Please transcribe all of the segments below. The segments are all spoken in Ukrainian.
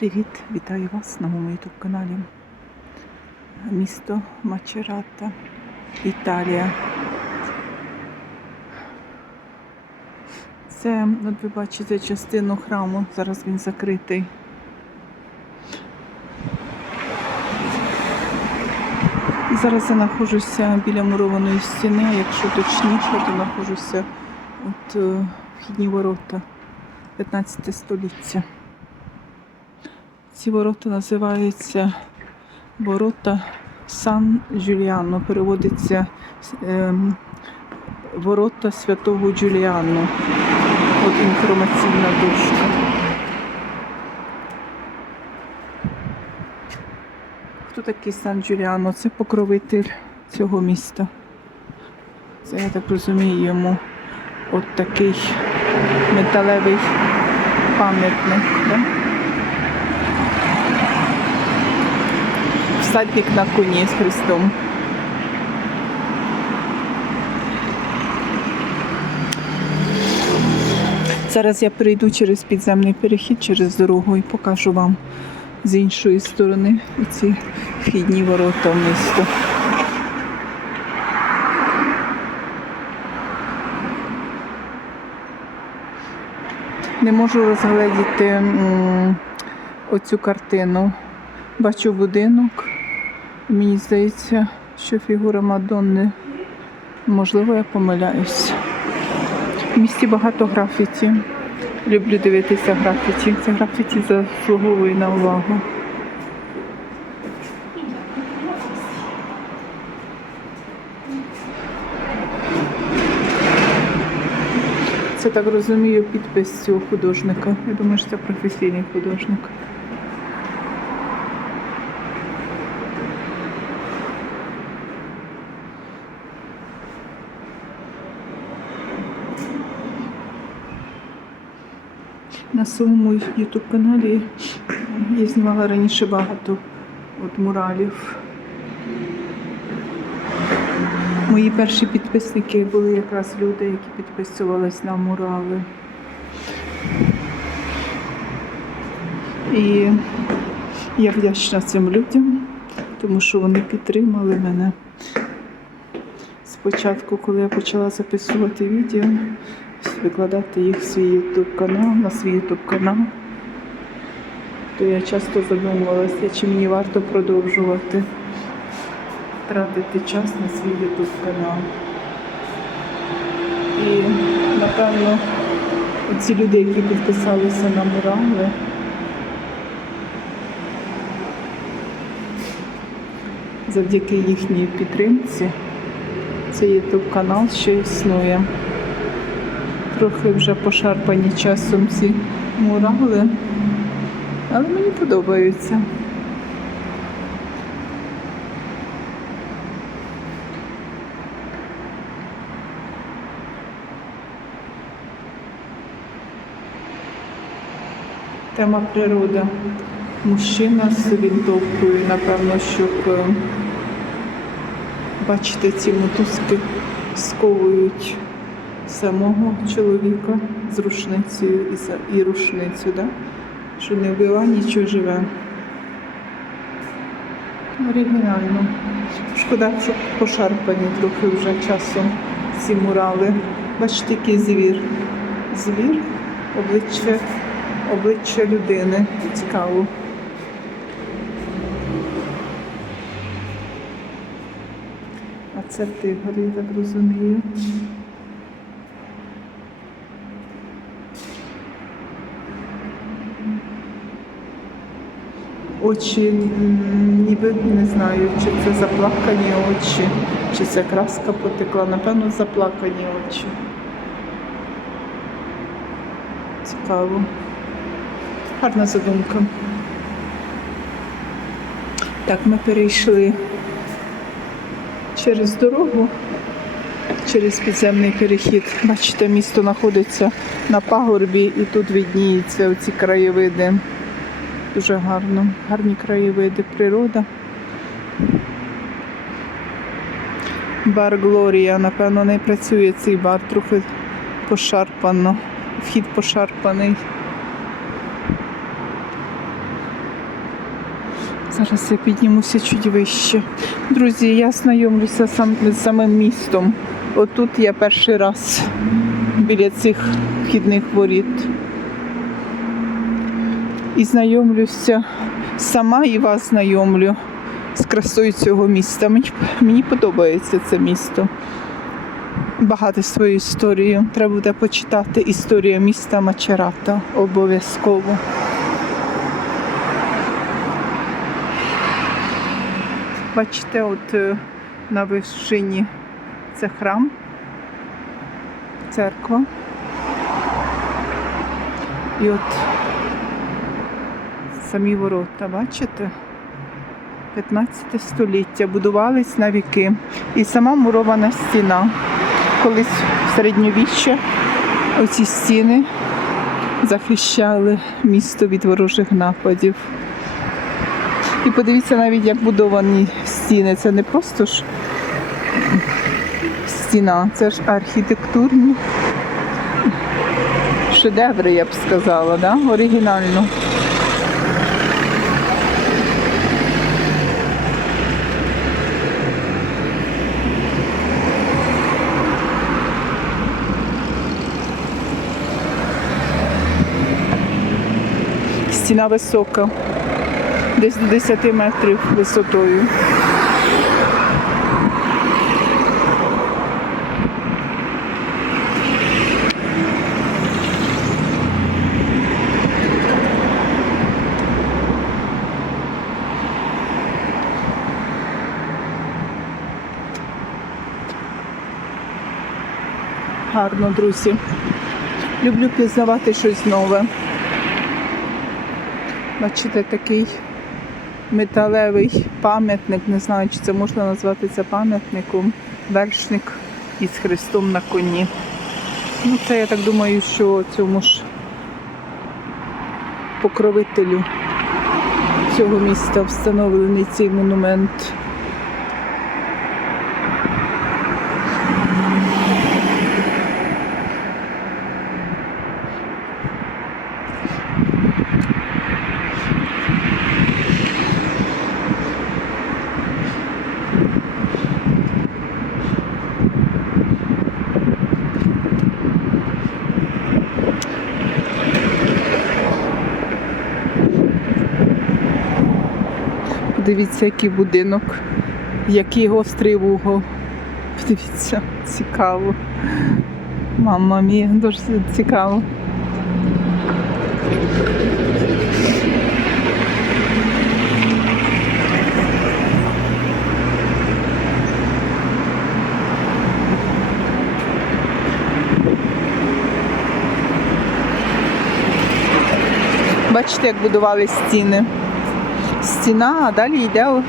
Привіт, вітаю вас на моєму YouTube каналі. Місто Мачерата, Італія. Це, от ви бачите, частину храму. Зараз він закритий. Зараз я знаходжуся біля мурованої стіни, якщо точніше, то знаходжуся от е, вхідні ворота 15 століття. Ці ворота називаються ворота Сан Джуліано. Переводиться ем, ворота святого Джуліану. От інформаційна дошка. Хто такий Сан Джуліано? Це покровитель цього міста. Це, я так розумію, йому от такий металевий пам'ятник. Да? Всадник на коні з Христом. Зараз я перейду через підземний перехід, через дорогу і покажу вам з іншої сторони ці вхідні ворота в місто. Не можу розгледіти оцю картину. Бачу будинок. Мені здається, що фігура Мадонни. Можливо, я помиляюсь. В місті багато графіті. Люблю дивитися графіті. Це графіті заслуговує на увагу. Це так розумію підпис цього художника. Я думаю, що це професійний художник. На своєму YouTube каналі я знімала раніше багато от муралів. Мої перші підписники були якраз люди, які підписувались на мурали. І я вдячна цим людям, тому що вони підтримали мене. Спочатку, коли я почала записувати відео, викладати їх в свій YouTube канал, на свій YouTube канал, то я часто задумувалася, чи мені варто продовжувати тратити час на свій YouTube канал. І напевно ці люди, які підписалися на мурали, завдяки їхній підтримці, цей YouTube канал ще існує. Трохи вже пошарпані часом ці мурали, але мені подобаються. Тема природа. Мужчина з вінтовкою, напевно, щоб е, бачите, ці мотузки сковують самого чоловіка з рушницею і, рушницю, да? що не вбива нічого живе. Оригінально. Шкода, що пошарпані трохи вже часом ці мурали. Бачите, який звір. Звір, обличчя, обличчя людини. Цікаво. Це тигр, я так розумію. Очі ніби не знаю, чи це заплакані очі, чи це краска потекла. Напевно, заплакані очі. Цікаво. Гарна задумка. Так, ми перейшли через дорогу, через підземний перехід. Бачите, місто знаходиться на пагорбі і тут відніються оці краєвиди. Дуже гарно, гарні краєвиди, природа. Бар Глорія, напевно, не працює цей бар, трохи пошарпано. Вхід пошарпаний. Зараз я піднімуся чуть вище. Друзі, я знайомлюся сам, з самим містом. Отут я перший раз біля цих вхідних воріт. І знайомлюся сама і вас знайомлю з красою цього міста. Мені, мені подобається це місто. Багато свою історію. Треба буде почитати історію міста Мачерата обов'язково. Бачите, от е, на вершині це храм, церква. І от самі ворота, бачите? 15 століття будувались на віки. І сама мурована стіна. Колись в середньовіччя оці стіни захищали місто від ворожих нападів. І подивіться навіть, як будовані стіни. Це не просто ж стіна, це ж архітектурні шедеври, я б сказала, да? оригінально. Стіна висока, десь до 10 метрів висотою. Гарно, друзі. Люблю пізнавати щось нове. Бачите, такий металевий пам'ятник, не знаю, чи це можна назвати це пам'ятником. Вершник із Христом на коні. Ну, це я так думаю, що цьому ж покровителю цього міста встановлений цей монумент. Подивіться, який будинок, який гострий вугол. Подивіться, цікаво. Мама мія, дуже цікаво. Бачите, як будували стіни. Стіна, а далі йде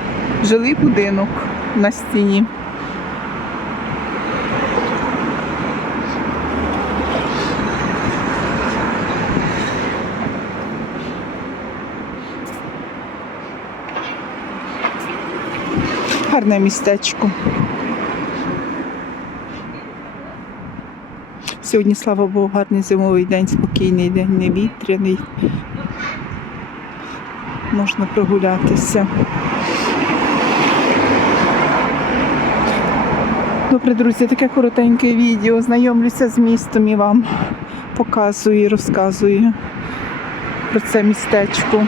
жилий будинок на стіні. Гарне містечко. Сьогодні, слава Богу, гарний зимовий день, спокійний день, не вітряний. Можна прогулятися. Добре, друзі, таке коротеньке відео. Знайомлюся з містом і вам показую і розказую про це містечко.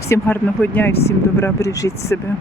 Всім гарного дня і всім добра, бережіть себе.